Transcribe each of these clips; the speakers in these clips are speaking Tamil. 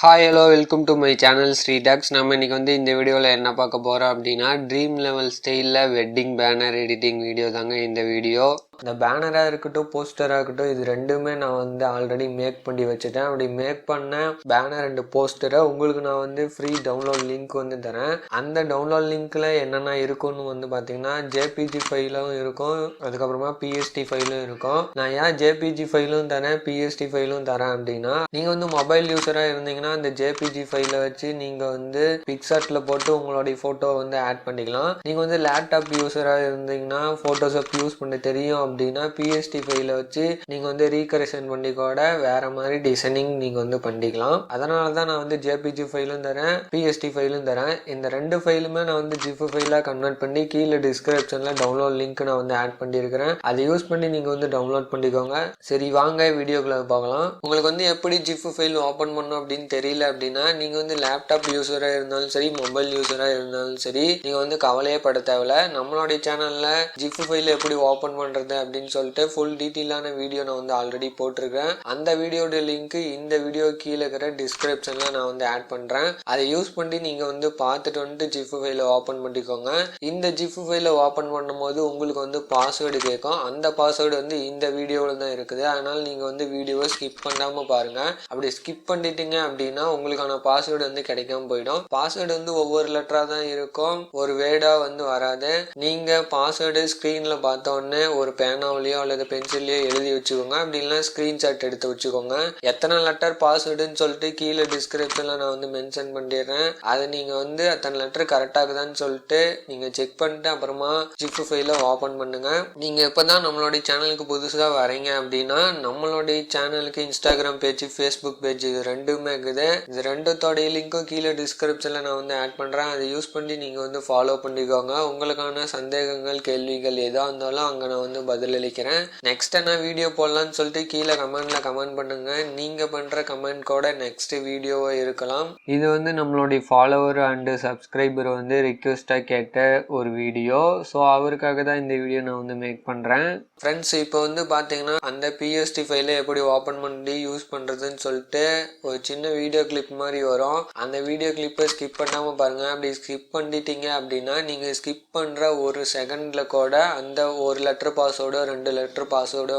Hi hello welcome to my channel ஸ்ரீடாக்ஸ். நம்ம இன்றைக்கி இந்த வீடியோவில் என்ன பார்க்க போகிறோம் அப்படின்னா ட்ரீம் லெவல் ஸ்டைலில் வெட்டிங் பேனர் எடிட்டிங் வீடியோ தாங்க இந்த வீடியோ. இந்த பேனராக இருக்கட்டும் போஸ்டராக இருக்கட்டும் இது ரெண்டுமே நான் ஆல்ரெடி மேக் பண்ணி வச்சுட்டேன். அப்படி மேக் பண்ண பேனர் அண்ட் போஸ்டரை உங்களுக்கு நான் ஃப்ரீ டவுன்லோட் லிங்க் தரேன். அந்த டவுன்லோட் லிங்க்கில் என்னென்ன இருக்குன்னு பார்த்தீங்கன்னா ஜேபிஜி ஃபைலும் இருக்கும், அதுக்கப்புறமா பிஎஸ்டி ஃபைலும் இருக்கும். நான் ஏன் ஜேபிஜி ஃபைலும் தரேன் பிஎஸ்டி ஃபைலும் தரேன் அப்படின்னா நீங்கள் மொபைல் யூஸராக இருந்தீங்கன்னா அந்த ஜேபிஜி ஃபைலை வச்சு நீங்கள் பிக்சார்ட்டில் போட்டு உங்களுடைய ஃபோட்டோ ஆட் பண்ணிக்கலாம். நீங்கள் லேப்டாப் யூஸராக இருந்தீங்கன்னா ஃபோட்டோஷாப் யூஸ் பண்ண தெரியும் அப்படின்னா பிஎஸ்டி ஃபைலை வச்சு நீங்கள் ரீகரெக்ஷன் பண்ணி கூட வேற மாதிரி டிசைனிங் நீங்கள் பண்ணிக்கலாம். அதனால தான் நான் ஜேபிஜி ஃபைலும் தரேன் பிஎஸ்டி ஃபைலும் தரேன். இந்த ரெண்டு ஃபைலுமே நான் ஜிப் ஃபைலாக கன்வெர்ட் பண்ணி கீழே டிஸ்கிரிப்ஷனில் டவுன்லோட் லிங்க் நான் ஆட் பண்ணியிருக்கிறேன். அதை யூஸ் பண்ணி நீங்கள் டவுன்லோட் பண்ணிக்கோங்க. சரி வாங்க வீடியோக்குள்ள பார்க்கலாம். உங்களுக்கு எப்படி ஜிப் ஃபைல் ஓப்பன் பண்ணணும் அப்படின்னு தெரியல அப்படின்னா நீங்க லேப்டாப் யூஸரா இருந்தாலும் சரி மொபைல் யூஸரா இருந்தாலும் சரி நீங்க கவலையே பட தேவையில்ல. நம்மளுடைய சேனல்ல ஜிப் ஃபைல் எப்படி ஓபன் பண்றது அப்படின்னு சொல்லிட்டு ஃபுல் டீட்டெயிலான வீடியோ நான் ஆல்ரெடி போட்டிருக்கேன். அந்த வீடியோட லிங்க் இந்த வீடியோ கீழே இருக்கிற டிஸ்கிரிப்ஷன்ல நான் ஆட் பண்றேன். அதை யூஸ் பண்ணி நீங்க பார்த்துட்டு ஜிப் ஃபைல ஓபன் பண்ணிக்கோங்க. இந்த ஜிப் ஃபைல ஓபன் பண்ணும்போது உங்களுக்கு பாஸ்வேர்டு கேட்கும். அந்த பாஸ்வேர்டு இந்த வீடியோவில் தான் இருக்குது. அதனால நீங்க வீடியோவை ஸ்கிப் பண்ணாம பாருங்க. அப்படி ஸ்கிப் பண்ணிட்டீங்க அப்படின்னா உங்களுக்கான பாஸ்வேர்டு கிடைக்காம போயிடும். பாஸ்வேர்டு ஒவ்வொரு லெட்டரா தான் இருக்கும், ஒரு வேர்டா வராது. நீங்க பாஸ்வேர்டு ஸ்கிரீன்ல பார்த்த உடனே ஒரு பேனாவிலயோ அல்லது பென்சிலையோ எழுதி வச்சுக்கோங்க. அப்படி இல்லைன்னா ஸ்கிரீன்ஷாட் எடுத்து வச்சுக்கோங்க. எத்தனை லெட்டர் பாஸ்வேர்டுன்னு சொல்லிட்டு கீழே டிஸ்கிரிப்ஷன்ல நான் மென்ஷன் பண்ணிடுறேன். அதை நீங்க அத்தனை லெட்டர் கரெக்டா இருக்குதான்னு சொல்லிட்டு நீங்க செக் பண்ணிட்டு அப்புறமா ஜிப் ஃபைல ஓபன் பண்ணுங்க. நீங்க இப்பதான் நம்மளுடைய சேனலுக்கு புதுசா வரீங்க அப்படின்னா நம்மளுடைய சேனலுக்கு இன்ஸ்டாகிராம் பேஜ் ஃபேஸ்புக் பேஜ் இது ரெண்டுமே இருக்குது. இது ரெண்டுத்தோடைய லிங்க்கும் கீழே டிஸ்கிரிப்ஷன்ல நான் ஆட் பண்றேன். அதை யூஸ் பண்ணி நீங்க ஃபாலோ பண்ணிக்கோங்க. உங்களுக்கான சந்தேகங்கள் கேள்விகள் எதா இருந்தாலும் அங்க நான் பதிலளிக்கிறேன். நெக்ஸ்ட் என்ன வீடியோ போடலாம்னு சொல்லிட்டு கீழே கமெண்ட்ல கமெண்ட் பண்ணுங்க. நீங்க பண்ற கமெண்ட் கூட நெக்ஸ்ட் வீடியோவா இருக்கலாம். இது நம்மளுடைய ஃபாலோவர் அண்ட் சப்ஸ்கிரைபர் ரிக்வெஸ்டா கேட்ட ஒரு வீடியோ. ஸோ அவருக்காக தான் இந்த வீடியோ நான் மேக் பண்றேன். ஃப்ரெண்ட்ஸ் இப்போ பாத்தீங்கன்னா அந்த பிஎஸ்டி ஃபைலை எப்படி ஓபன் பண்ணி யூஸ் பண்றதுன்னு சொல்லிட்டு ஒரு சின்ன வீடியோ கிளிப் மாதிரி வரும். அந்த வீடியோ கிளிப்பை ஸ்கிப் பண்ணாம பாருங்க. அப்படி ஸ்கிப் பண்ணிட்டீங்க அப்படின்னா நீங்க ஸ்கிப் பண்ற ஒரு செகண்ட்ல கூட அந்த ஒரு லெட்டர் பாஸ்வேர்டோ 2 லெட்டர் பாஸ்வேர்டோ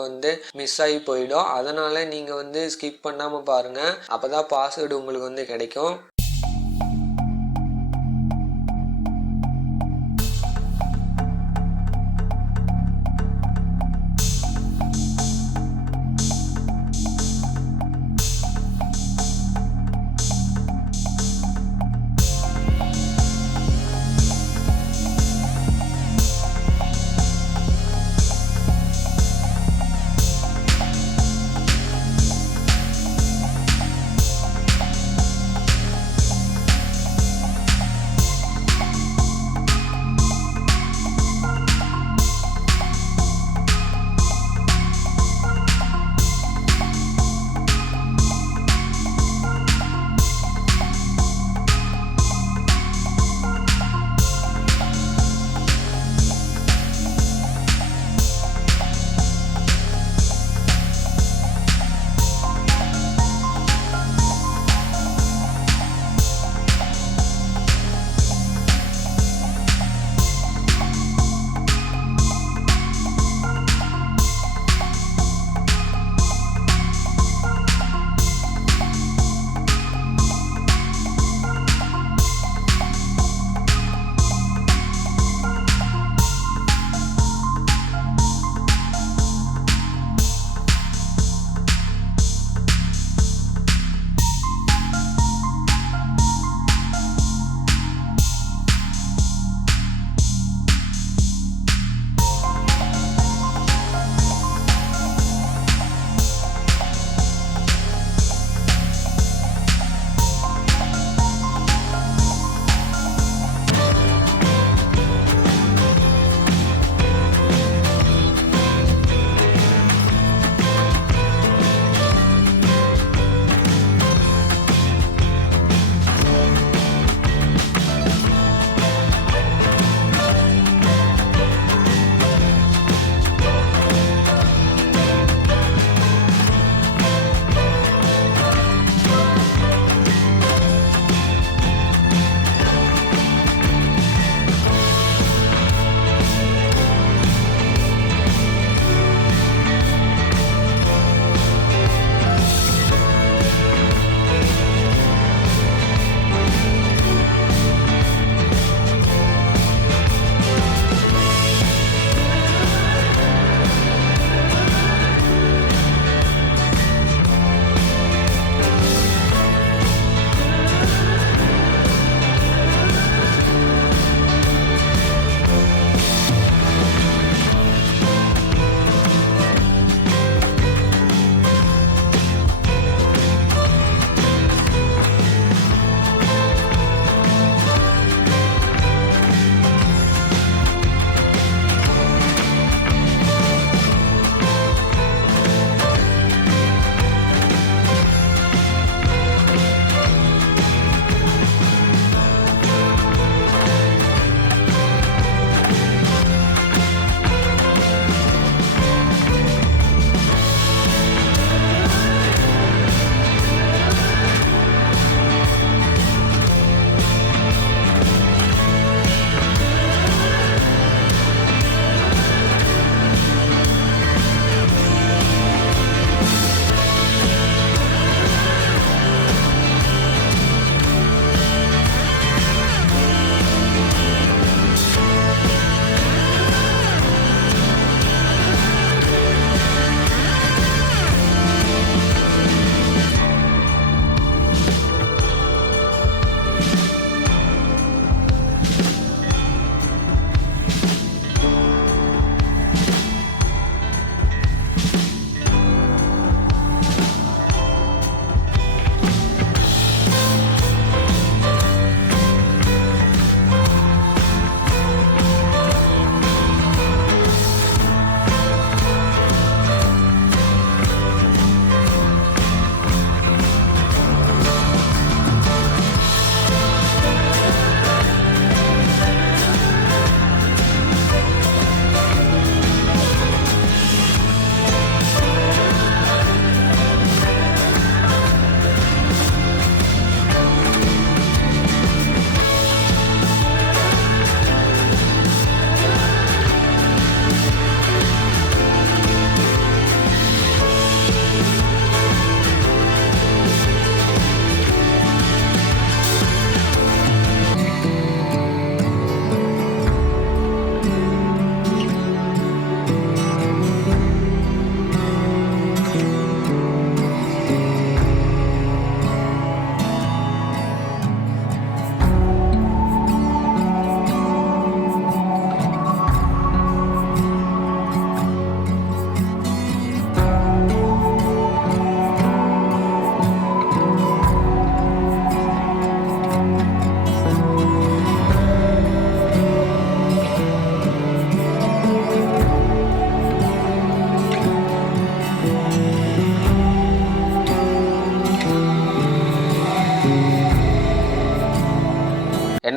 மிஸ் ஆகி போயிடும். அதனால நீங்க ஸ்கிப் பண்ணாம பாருங்க. அப்பதான் பாஸ்வேர்டு உங்களுக்கு கிடைக்கும்.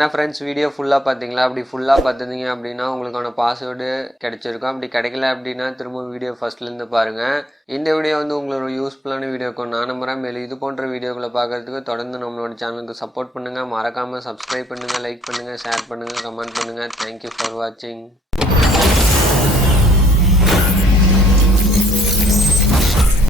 என்ன ஃப்ரெண்ட்ஸ், வீடியோ ஃபுல்லாக பார்த்தீங்களா? அப்படி ஃபுல்லாக பார்த்துருந்தீங்க அப்படின்னா உங்களுக்கான பாஸ்வேர்டு கிடைச்சிருக்கும். அப்படி கிடைக்கல அப்படின்னா திரும்ப வீடியோ ஃபர்ஸ்ட்லேருந்து பாருங்கள். இந்த வீடியோ வந்து உங்களோட யூஸ்ஃபுல்லான வீடியோக்கும் நான் நம்புகிறேன். மேலும் இது போன்ற வீடியோக்களை பார்க்கறதுக்கு தொடர்ந்து நம்மளோட சேனலுக்கு சப்போர்ட் பண்ணுங்கள். மறக்காமல் சப்ஸ்கிரைப் பண்ணுங்கள், லைக் பண்ணுங்கள், ஷேர் பண்ணுங்கள், கமெண்ட் பண்ணுங்கள். தேங்க்யூ ஃபார் வாட்சிங்.